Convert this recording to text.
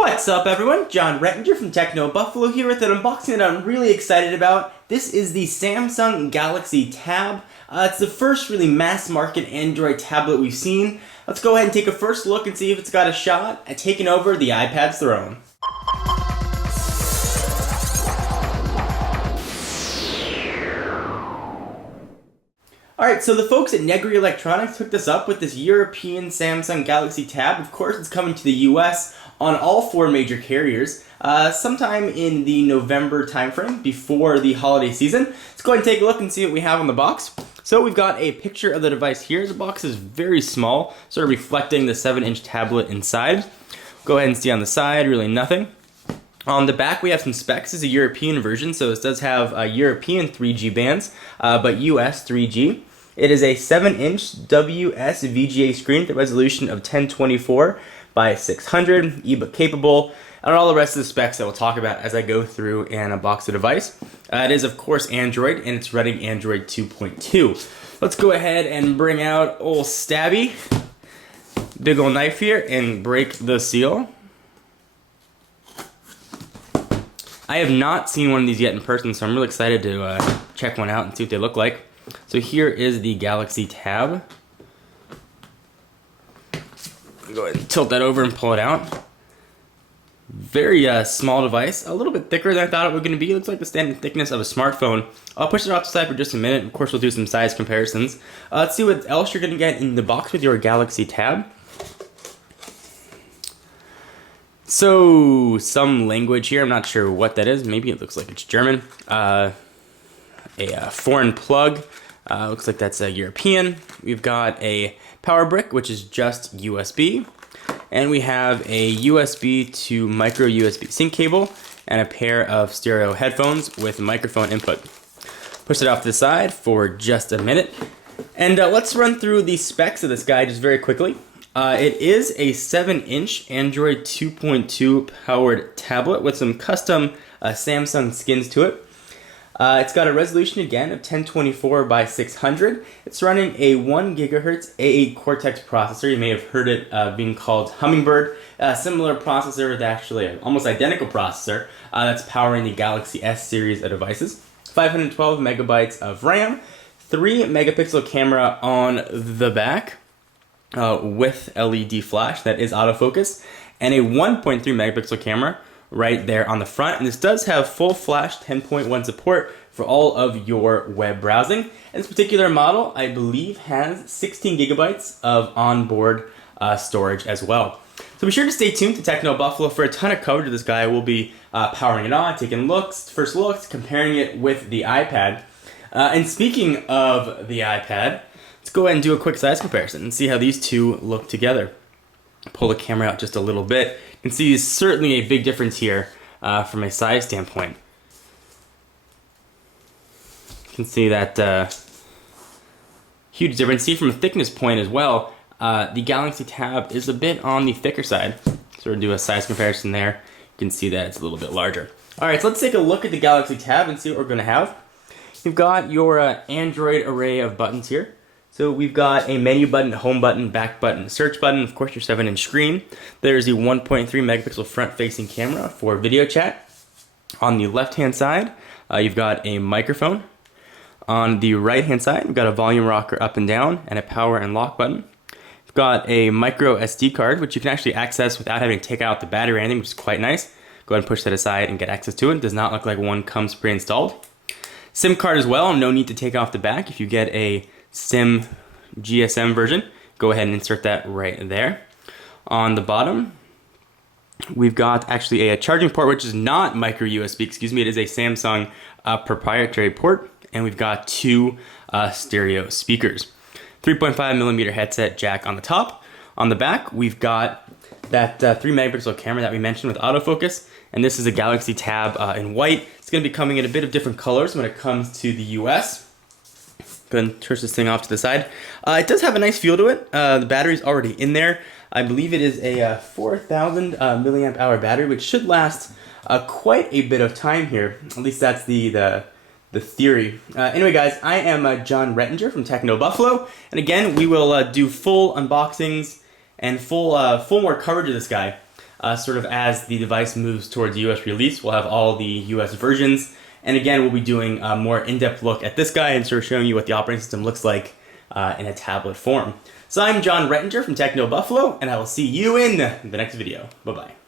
What's up everyone? John Rettinger from TechnoBuffalo here with an unboxing that I'm really excited about. This is the Samsung Galaxy Tab. It's the first really mass market Android tablet we've seen. Let's go ahead and take a first look and see if it's got a shot at taking over the iPad's throne. Alright, so the folks at Negri Electronics hooked us up with this European Samsung Galaxy Tab. Of course, it's coming to the US on all four major carriers sometime in the November timeframe before the holiday season. Let's go ahead and take a look and see what we have on the box. So we've got a picture of the device here. The box is very small, sort of reflecting the 7-inch tablet inside. Go ahead and see on the side, really nothing. On the back, we have some specs. This is a European version, so this does have European 3G bands, but US 3G. It is a 7-inch WS-VGA screen with a resolution of 1024 by 600, ebook capable, and all the rest of the specs that we'll talk about as I go through and unbox the device. It is, of course, Android, and it's running Android 2.2. Let's go ahead and bring out old Stabby, big old knife here, and break the seal. I have not seen one of these yet in person, so I'm really excited to check one out and see what they look like. So here is the Galaxy Tab. Go ahead and tilt that over and pull it out. Very small device, a little bit thicker than I thought it was going to be. It looks like the standard thickness of a smartphone. I'll push it off the side for just a minute. Of course, we'll do some size comparisons. Let's see what else you're going to get in the box with your Galaxy Tab. So, some language here. I'm not sure what that is. Maybe it looks like it's German. A foreign plug. Looks like that's a European. We've got a power brick, which is just USB. And we have a USB to micro USB sync cable and a pair of stereo headphones with microphone input. Push it off to the side for just a minute. And let's run through the specs of this guy just very quickly. It is a 7-inch Android 2.2 powered tablet with some custom Samsung skins to it. It's got a resolution again of 1024 by 600. It's running a 1 GHz A8 Cortex processor. You may have heard it being called Hummingbird. A similar processor, actually an almost identical processor that's powering the Galaxy S series of devices. 512 megabytes of RAM, 3 megapixel camera on the back with LED flash that is autofocus, and a 1.3 megapixel camera right there on the front. And this does have full flash 10.1 support for all of your web browsing. And this particular model, I believe, has 16 gigabytes of onboard storage as well. So be sure to stay tuned to TechnoBuffalo for a ton of coverage of this guy. We'll be powering it on, taking first looks, comparing it with the iPad. And speaking of the iPad, let's go ahead and do a quick size comparison and see how these two look together. Pull the camera out just a little bit. You can see certainly a big difference here from a size standpoint. You can see that huge difference. See from a thickness point as well, the Galaxy Tab is a bit on the thicker side. Sort of do a size comparison there. You can see that it's a little bit larger. Alright, so let's take a look at the Galaxy Tab and see what we're going to have. You've got your Android array of buttons here. So we've got a menu button, home button, back button, search button, of course your 7-inch screen. There's the 1.3 megapixel front-facing camera for video chat. On the left-hand side, you've got a microphone. On the right-hand side, we've got a volume rocker up and down and a power and lock button. We've got a micro SD card, which you can actually access without having to take out the battery or anything, which is quite nice. Go ahead and push that aside and get access to it. It does not look like one comes pre-installed. SIM card as well, no need to take off the back. If you get a SIM GSM version, go ahead and insert that right there. On the bottom, we've got actually a charging port, which is not micro USB, excuse me, it is a Samsung proprietary port, and we've got two stereo speakers. 3.5 millimeter headset jack on the top. On the back, we've got that 3 megapixel camera that we mentioned with autofocus, and this is a Galaxy Tab in white. It's going to be coming in a bit of different colors when it comes to the US. Go ahead and turn this thing off to the side. It does have a nice feel to it. The battery's already in there. I believe it is a 4,000 milliamp hour battery, which should last quite a bit of time here. At least that's the theory. Anyway, guys, I am John Rettinger from TechnoBuffalo, and again, we will do full unboxings and full more coverage of this guy sort of as the device moves towards US release. We'll have all the US versions. And again, we'll be doing a more in-depth look at this guy and sort of showing you what the operating system looks like in a tablet form. So I'm John Rettinger from TechnoBuffalo, and I will see you in the next video. Bye-bye.